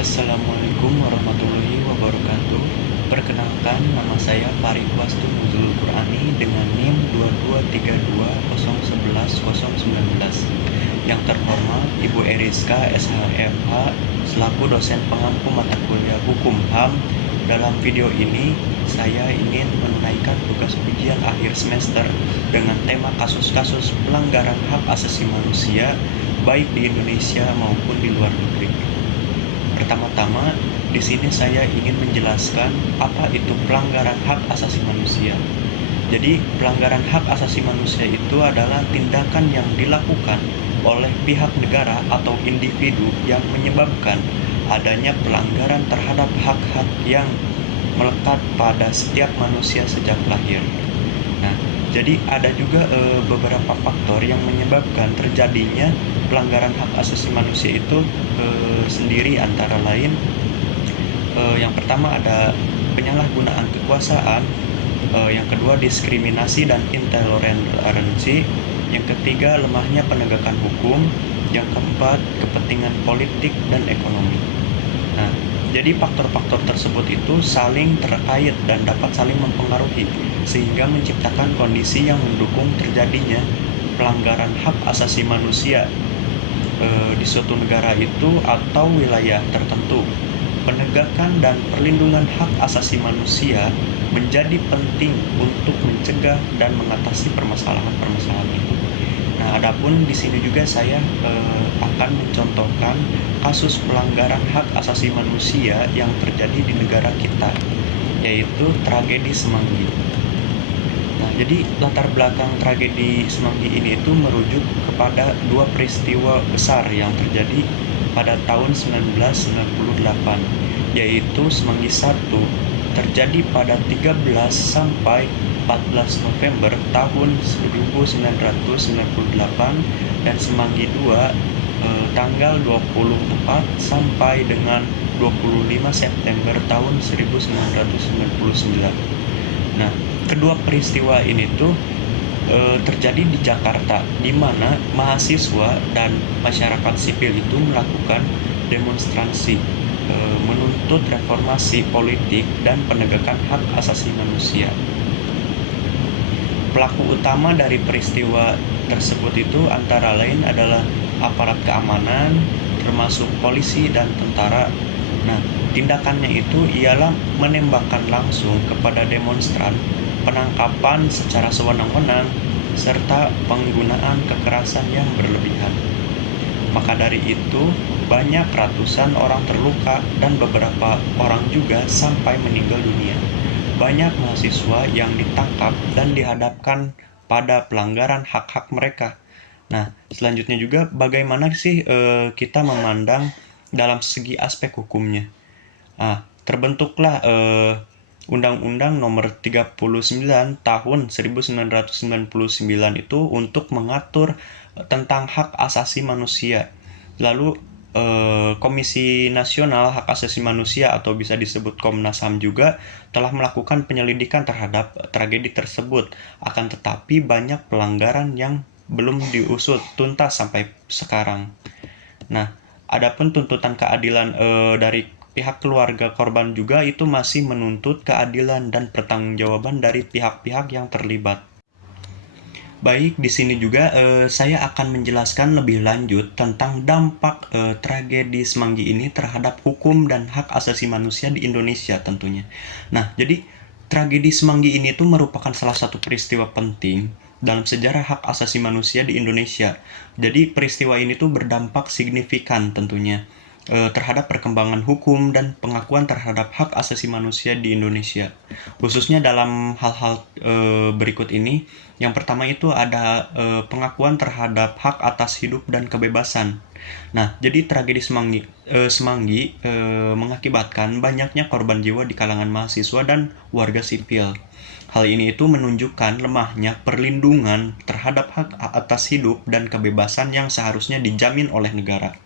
Assalamualaikum warahmatullahi wabarakatuh. Perkenalkan, nama saya Farid Wastu Nuzul Qurani dengan NIM 22320110019. Yang terhormat Ibu Eriska SHMH selaku dosen pengampu mata kuliah Hukum HAM. Dalam video ini, saya ingin menunaikan tugas ujian akhir semester dengan tema kasus-kasus pelanggaran hak asasi manusia baik di Indonesia maupun di luar negeri. Pertama-tama, di sini saya ingin menjelaskan apa itu pelanggaran hak asasi manusia. Jadi, pelanggaran hak asasi manusia itu adalah tindakan yang dilakukan oleh pihak negara atau individu yang menyebabkan adanya pelanggaran terhadap hak-hak yang melekat pada setiap manusia sejak lahir. Nah, jadi ada juga beberapa faktor yang menyebabkan terjadinya pelanggaran hak asasi manusia itu sendiri, antara lain yang pertama ada penyalahgunaan kekuasaan, yang kedua diskriminasi dan intoleransi, yang ketiga lemahnya penegakan hukum, yang keempat kepentingan politik dan ekonomi. Nah, jadi faktor-faktor tersebut itu saling terkait dan dapat saling mempengaruhi sehingga menciptakan kondisi yang mendukung terjadinya pelanggaran hak asasi manusia di suatu negara itu atau wilayah tertentu. Penegakan dan perlindungan hak asasi manusia menjadi penting untuk mencegah dan mengatasi permasalahan-permasalahan itu. Nah, adapun di sini juga saya akan mencontohkan kasus pelanggaran hak asasi manusia yang terjadi di negara kita, yaitu tragedi Semanggi. Nah, jadi latar belakang tragedi Semanggi ini itu merujuk kepada dua peristiwa besar yang terjadi pada tahun 1998, yaitu Semanggi 1 terjadi pada 13 sampai 14 November tahun 1998 dan Semanggi 2 tanggal 24 sampai dengan 25 September tahun 1999. Nah, kedua peristiwa ini tuh terjadi di Jakarta, di mana mahasiswa dan masyarakat sipil itu melakukan demonstrasi menuntut reformasi politik dan penegakan hak asasi manusia. Pelaku utama dari peristiwa tersebut itu antara lain adalah aparat keamanan, termasuk polisi dan tentara. Nah, tindakannya itu ialah menembakkan langsung kepada demonstran, penangkapan secara sewenang-wenang, serta penggunaan kekerasan yang berlebihan. Maka dari itu, banyak ratusan orang terluka dan beberapa orang juga sampai meninggal dunia. Banyak mahasiswa yang ditangkap dan dihadapkan pada pelanggaran hak-hak mereka. Nah, selanjutnya juga bagaimana sih kita memandang dalam segi aspek hukumnya. Terbentuklah Undang-Undang Nomor 39 Tahun 1999 itu untuk mengatur tentang hak asasi manusia. Lalu Komisi Nasional Hak Asasi Manusia atau bisa disebut Komnas HAM juga telah melakukan penyelidikan terhadap tragedi tersebut. Akan tetapi banyak pelanggaran yang belum diusut tuntas sampai sekarang. Nah, adapun tuntutan keadilan dari pihak keluarga korban juga itu masih menuntut keadilan dan pertanggungjawaban dari pihak-pihak yang terlibat. Baik, di sini juga saya akan menjelaskan lebih lanjut tentang dampak tragedi Semanggi ini terhadap hukum dan hak asasi manusia di Indonesia tentunya. Nah, jadi tragedi Semanggi ini tuh merupakan salah satu peristiwa penting dalam sejarah hak asasi manusia di Indonesia. Jadi peristiwa ini tuh berdampak signifikan tentunya terhadap perkembangan hukum dan pengakuan terhadap hak asasi manusia di Indonesia. Khususnya dalam hal-hal berikut ini. Yang pertama itu ada pengakuan terhadap hak atas hidup dan kebebasan. Nah, jadi tragedi Semanggi mengakibatkan banyaknya korban jiwa di kalangan mahasiswa dan warga sipil. Hal ini itu menunjukkan lemahnya perlindungan terhadap hak atas hidup dan kebebasan yang seharusnya dijamin oleh negara.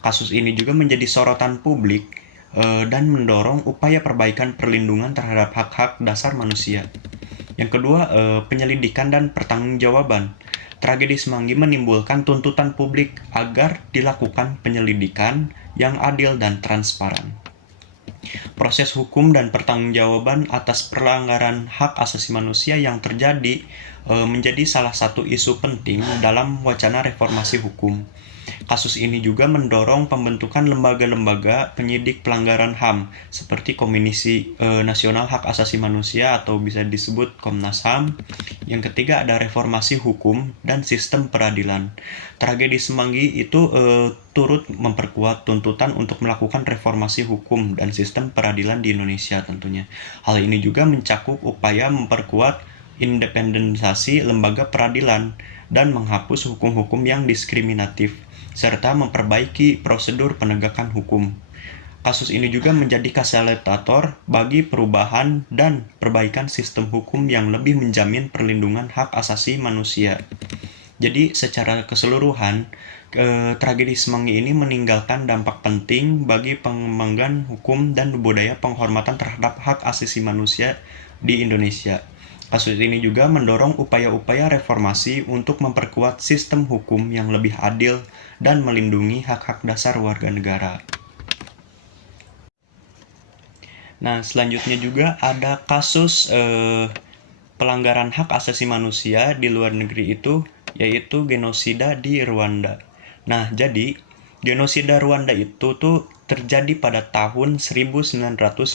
Kasus ini juga menjadi sorotan publik dan mendorong upaya perbaikan perlindungan terhadap hak-hak dasar manusia. Yang kedua, penyelidikan dan pertanggungjawaban. tragedi Semanggi menimbulkan tuntutan publik agar dilakukan penyelidikan yang adil dan transparan. Proses hukum dan pertanggungjawaban atas pelanggaran hak asasi manusia yang terjadi menjadi salah satu isu penting dalam wacana reformasi hukum. Kasus ini juga mendorong pembentukan lembaga-lembaga penyidik pelanggaran HAM seperti Komisi Nasional Hak Asasi Manusia atau bisa disebut Komnas HAM. Yang ketiga ada reformasi hukum dan sistem peradilan. Tragedi Semanggi itu turut memperkuat tuntutan untuk melakukan reformasi hukum dan sistem peradilan di Indonesia tentunya. Hal ini juga mencakup upaya memperkuat independensi lembaga peradilan dan menghapus hukum-hukum yang diskriminatif, serta memperbaiki prosedur penegakan hukum. Kasus ini juga menjadi fasilitator bagi perubahan dan perbaikan sistem hukum yang lebih menjamin perlindungan hak asasi manusia. Jadi secara keseluruhan, tragedi Semanggi ini meninggalkan dampak penting bagi pengembangan hukum dan budaya penghormatan terhadap hak asasi manusia di Indonesia. Kasus ini juga mendorong upaya-upaya reformasi untuk memperkuat sistem hukum yang lebih adil dan melindungi hak-hak dasar warga negara. Nah, selanjutnya juga ada kasus pelanggaran hak asasi manusia di luar negeri itu, yaitu genosida di Rwanda. Nah, jadi genosida Rwanda itu tuh terjadi pada tahun 1994,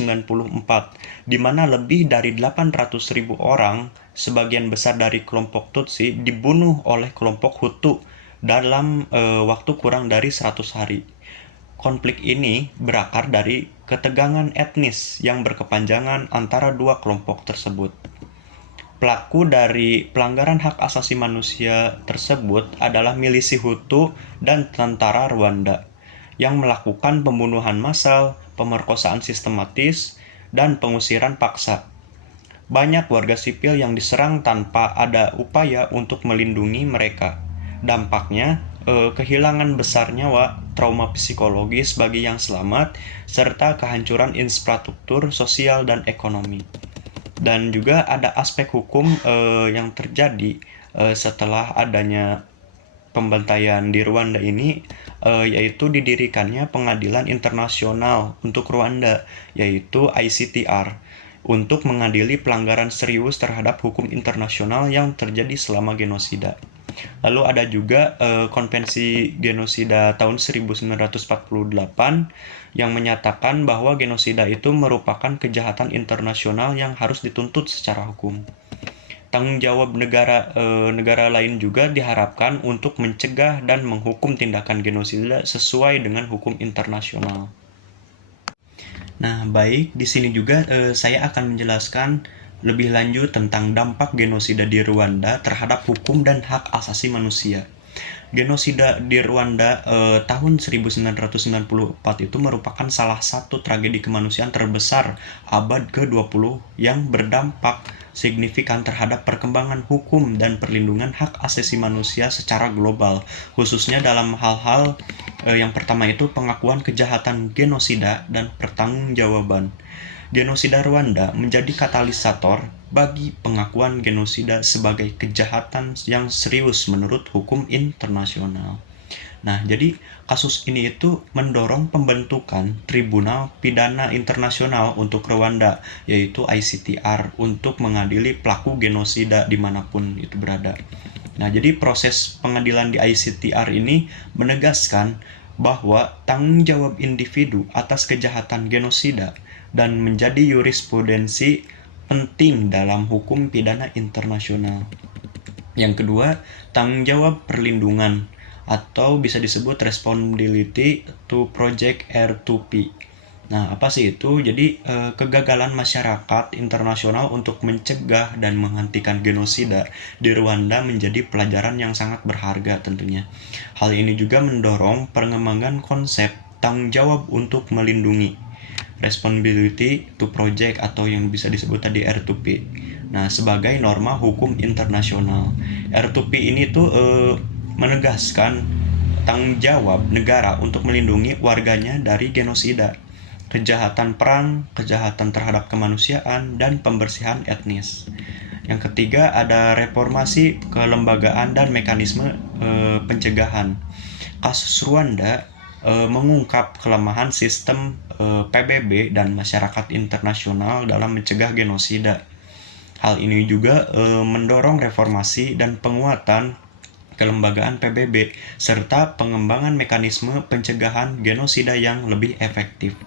di mana lebih dari 800.000 orang, sebagian besar dari kelompok Tutsi, dibunuh oleh kelompok Hutu dalam waktu kurang dari 100 hari. Konflik ini berakar dari ketegangan etnis yang berkepanjangan antara dua kelompok tersebut. Pelaku dari pelanggaran hak asasi manusia tersebut adalah milisi Hutu dan tentara Rwanda yang melakukan pembunuhan massal, pemerkosaan sistematis, dan pengusiran paksa. Banyak warga sipil yang diserang tanpa ada upaya untuk melindungi mereka. Dampaknya, kehilangan besar nyawa, trauma psikologis bagi yang selamat, serta kehancuran infrastruktur sosial dan ekonomi. Dan juga ada aspek hukum yang terjadi setelah adanya pembantaian di Rwanda ini, yaitu didirikannya pengadilan internasional untuk Rwanda, yaitu ICTR, untuk mengadili pelanggaran serius terhadap hukum internasional yang terjadi selama genosida. Lalu ada juga konvensi genosida tahun 1948 yang menyatakan bahwa genosida itu merupakan kejahatan internasional yang harus dituntut secara hukum. Tanggung jawab negara lain juga diharapkan untuk mencegah dan menghukum tindakan genosida sesuai dengan hukum internasional. Nah, baik, di sini juga saya akan menjelaskan lebih lanjut tentang dampak genosida di Rwanda terhadap hukum dan hak asasi manusia. Genosida di Rwanda tahun 1994 itu merupakan salah satu tragedi kemanusiaan terbesar abad ke-20 yang berdampak signifikan terhadap perkembangan hukum dan perlindungan hak asasi manusia secara global, khususnya dalam hal-hal yang pertama itu pengakuan kejahatan genosida dan pertanggungjawaban. Genosida Rwanda menjadi katalisator bagi pengakuan genosida sebagai kejahatan yang serius menurut hukum internasional. Nah, jadi kasus ini itu mendorong pembentukan Tribunal Pidana Internasional untuk Rwanda, yaitu ICTR, untuk mengadili pelaku genosida dimanapun itu berada. Nah, jadi proses pengadilan di ICTR ini menegaskan bahwa tanggung jawab individu atas kejahatan genosida dan menjadi jurisprudensi penting dalam hukum pidana internasional. Yang kedua, tanggung jawab perlindungan atau bisa disebut responsibility to project R2P. Nah, apa sih itu? Jadi, kegagalan masyarakat internasional untuk mencegah dan menghentikan genosida di Rwanda menjadi pelajaran yang sangat berharga tentunya. Hal ini juga mendorong pengembangan konsep tanggung jawab untuk melindungi, responsibility to project atau yang bisa disebut tadi R2P. Nah, sebagai norma hukum internasional. R2P ini tuh menegaskan tanggung jawab negara untuk melindungi warganya dari genosida, kejahatan perang, kejahatan terhadap kemanusiaan, dan pembersihan etnis. Yang ketiga ada reformasi kelembagaan dan mekanisme pencegahan. Kasus Rwanda mengungkap kelemahan sistem PBB dan masyarakat internasional dalam mencegah genosida. Hal ini juga mendorong reformasi dan penguatan kelembagaan PBB serta pengembangan mekanisme pencegahan genosida yang lebih efektif.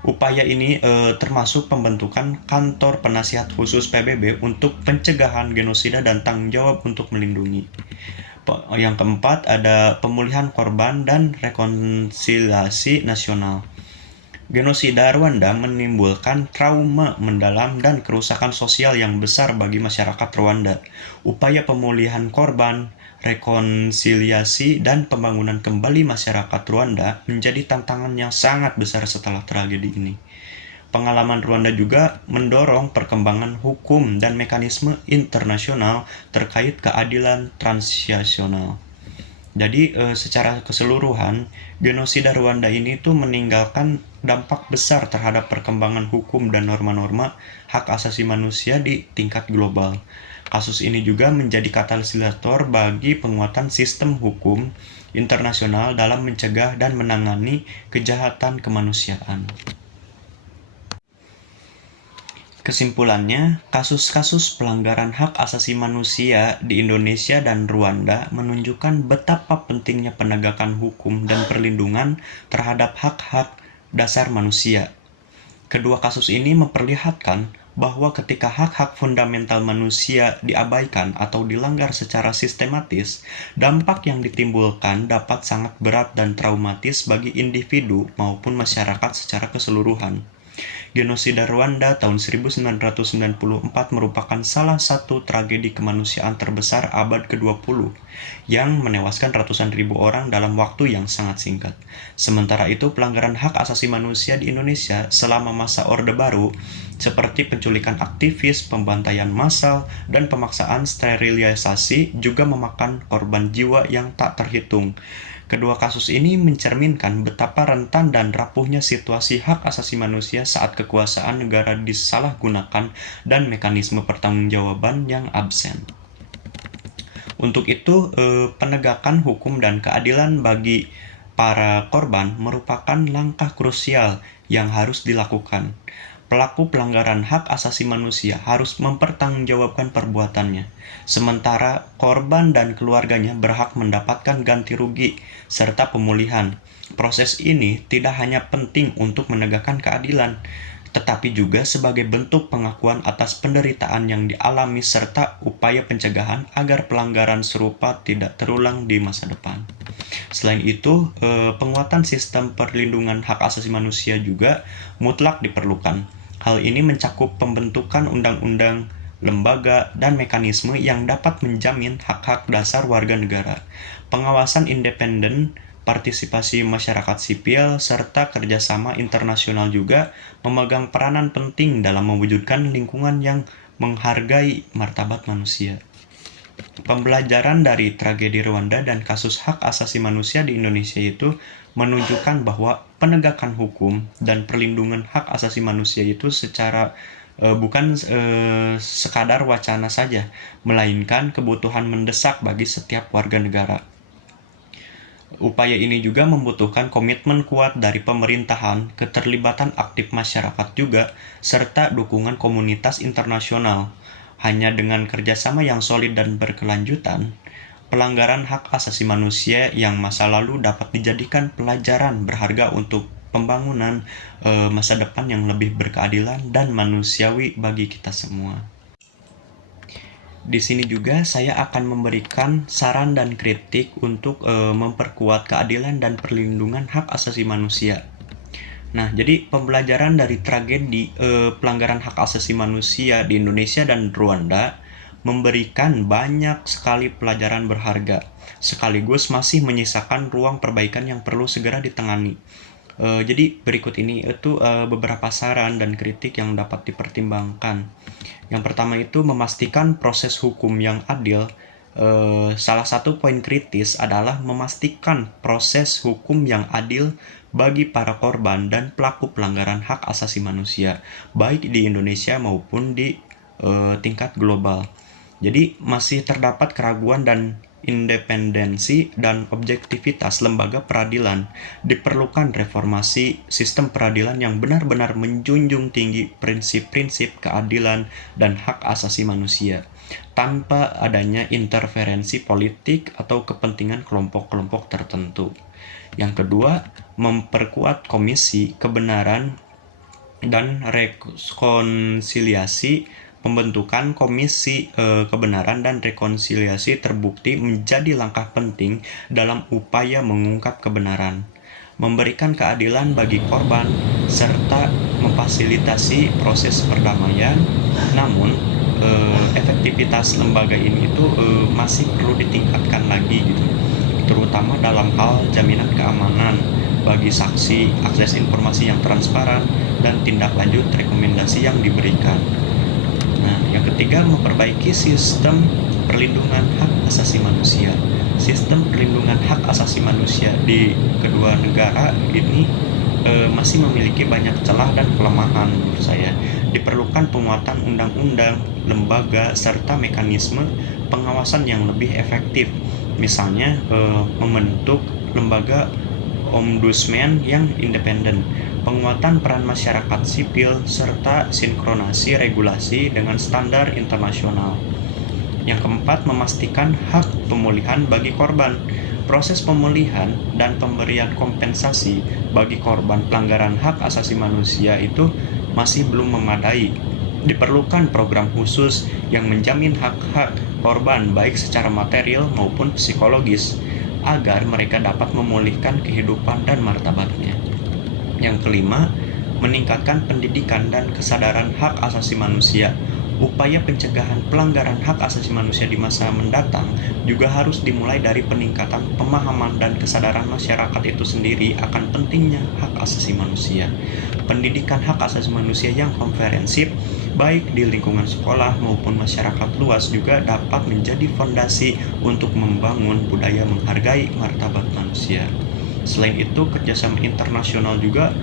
Upaya ini termasuk pembentukan kantor penasihat khusus PBB untuk pencegahan genosida dan tanggung jawab untuk melindungi. Yang keempat ada pemulihan korban dan rekonsiliasi nasional. Genosida Rwanda menimbulkan trauma mendalam dan kerusakan sosial yang besar bagi masyarakat Rwanda. Upaya pemulihan korban, rekonsiliasi, dan pembangunan kembali masyarakat Rwanda menjadi tantangan yang sangat besar setelah tragedi ini. Pengalaman Rwanda juga mendorong perkembangan hukum dan mekanisme internasional terkait keadilan transnasional. Jadi secara keseluruhan, genosida Rwanda ini tuh meninggalkan dampak besar terhadap perkembangan hukum dan norma-norma hak asasi manusia di tingkat global. Kasus ini juga menjadi katalisator bagi penguatan sistem hukum internasional dalam mencegah dan menangani kejahatan kemanusiaan. Kesimpulannya, kasus-kasus pelanggaran hak asasi manusia di Indonesia dan Rwanda menunjukkan betapa pentingnya penegakan hukum dan perlindungan terhadap hak-hak dasar manusia. Kedua kasus ini memperlihatkan bahwa ketika hak-hak fundamental manusia diabaikan atau dilanggar secara sistematis, dampak yang ditimbulkan dapat sangat berat dan traumatis bagi individu maupun masyarakat secara keseluruhan. Genosida Rwanda tahun 1994 merupakan salah satu tragedi kemanusiaan terbesar abad ke-20 yang menewaskan ratusan ribu orang dalam waktu yang sangat singkat. Sementara itu, pelanggaran hak asasi manusia di Indonesia selama masa Orde Baru seperti penculikan aktivis, pembantaian massal, dan pemaksaan sterilisasi juga memakan korban jiwa yang tak terhitung. Kedua kasus ini mencerminkan betapa rentan dan rapuhnya situasi hak asasi manusia saat kekuasaan negara disalahgunakan dan mekanisme pertanggungjawaban yang absen. Untuk itu, penegakan hukum dan keadilan bagi para korban merupakan langkah krusial yang harus dilakukan. Pelaku pelanggaran hak asasi manusia harus mempertanggungjawabkan perbuatannya, sementara korban dan keluarganya berhak mendapatkan ganti rugi serta pemulihan. Proses ini tidak hanya penting untuk menegakkan keadilan, tetapi juga sebagai bentuk pengakuan atas penderitaan yang dialami serta upaya pencegahan agar pelanggaran serupa tidak terulang di masa depan. Selain itu, penguatan sistem perlindungan hak asasi manusia juga mutlak diperlukan. Hal ini mencakup pembentukan undang-undang, lembaga, dan mekanisme yang dapat menjamin hak-hak dasar warga negara, pengawasan independen, partisipasi masyarakat sipil, serta kerjasama internasional juga memegang peranan penting dalam mewujudkan lingkungan yang menghargai martabat manusia. Pembelajaran dari tragedi Rwanda dan kasus hak asasi manusia di Indonesia itu menunjukkan bahwa penegakan hukum dan perlindungan hak asasi manusia itu bukan sekadar wacana saja, melainkan kebutuhan mendesak bagi setiap warga negara. Upaya ini juga membutuhkan komitmen kuat dari pemerintahan, keterlibatan aktif masyarakat juga, serta dukungan komunitas internasional. Hanya dengan kerjasama yang solid dan berkelanjutan, pelanggaran hak asasi manusia yang masa lalu dapat dijadikan pelajaran berharga untuk pembangunan masa depan yang lebih berkeadilan dan manusiawi bagi kita semua. Di sini juga saya akan memberikan saran dan kritik untuk memperkuat keadilan dan perlindungan hak asasi manusia. Nah, jadi pembelajaran dari tragedi pelanggaran hak asasi manusia di Indonesia dan Rwanda memberikan banyak sekali pelajaran berharga, sekaligus masih menyisakan ruang perbaikan yang perlu segera ditangani. Jadi berikut ini itu beberapa saran dan kritik yang dapat dipertimbangkan. Yang pertama itu memastikan proses hukum yang adil. Salah satu poin kritis adalah memastikan proses hukum yang adil bagi para korban dan pelaku pelanggaran hak asasi manusia, baik di Indonesia maupun di tingkat global. Jadi masih terdapat keraguan dan independensi dan objektivitas lembaga peradilan. Diperlukan reformasi sistem peradilan yang benar-benar menjunjung tinggi prinsip-prinsip keadilan dan hak asasi manusia, tanpa adanya interferensi politik atau kepentingan kelompok-kelompok tertentu. Yang kedua, memperkuat Komisi Kebenaran dan Rekonsiliasi. Pembentukan Komisi Kebenaran dan Rekonsiliasi terbukti menjadi langkah penting dalam upaya mengungkap kebenaran, memberikan keadilan bagi korban, serta memfasilitasi proses perdamaian. Namun, efektivitas lembaga ini itu masih perlu ditingkatkan lagi gitu, terutama dalam hal jaminan keamanan bagi saksi, akses informasi yang transparan, dan tindak lanjut rekomendasi yang diberikan. Nah, yang ketiga, memperbaiki sistem perlindungan hak asasi manusia. Sistem perlindungan hak asasi manusia di kedua negara ini masih memiliki banyak celah dan kelemahan menurut saya. Diperlukan penguatan undang-undang, lembaga, serta mekanisme pengawasan yang lebih efektif. Misalnya, membentuk lembaga ombudsman yang independen, penguatan peran masyarakat sipil, serta sinkronasi regulasi dengan standar internasional. Yang keempat, memastikan hak pemulihan bagi korban. Proses pemulihan dan pemberian kompensasi bagi korban pelanggaran hak asasi manusia itu masih belum memadai. Diperlukan program khusus yang menjamin hak-hak korban baik secara material maupun psikologis, agar mereka dapat memulihkan kehidupan dan martabatnya. Yang kelima, meningkatkan pendidikan dan kesadaran hak asasi manusia. Upaya pencegahan pelanggaran hak asasi manusia di masa mendatang juga harus dimulai dari peningkatan pemahaman dan kesadaran masyarakat itu sendiri akan pentingnya hak asasi manusia. Pendidikan hak asasi manusia yang komprehensif, baik di lingkungan sekolah maupun masyarakat luas, juga dapat menjadi fondasi untuk membangun budaya menghargai martabat manusia. Selain itu, kerjasama internasional juga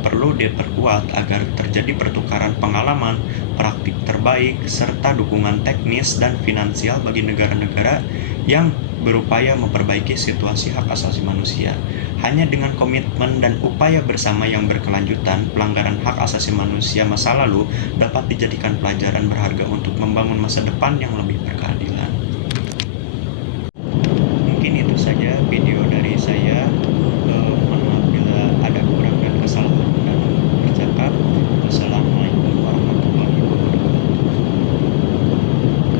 perlu diperkuat agar terjadi pertukaran pengalaman, praktik terbaik, serta dukungan teknis dan finansial bagi negara-negara yang berupaya memperbaiki situasi hak asasi manusia. Hanya dengan komitmen dan upaya bersama yang berkelanjutan, pelanggaran hak asasi manusia masa lalu dapat dijadikan pelajaran berharga untuk membangun masa depan yang lebih berkeadilan.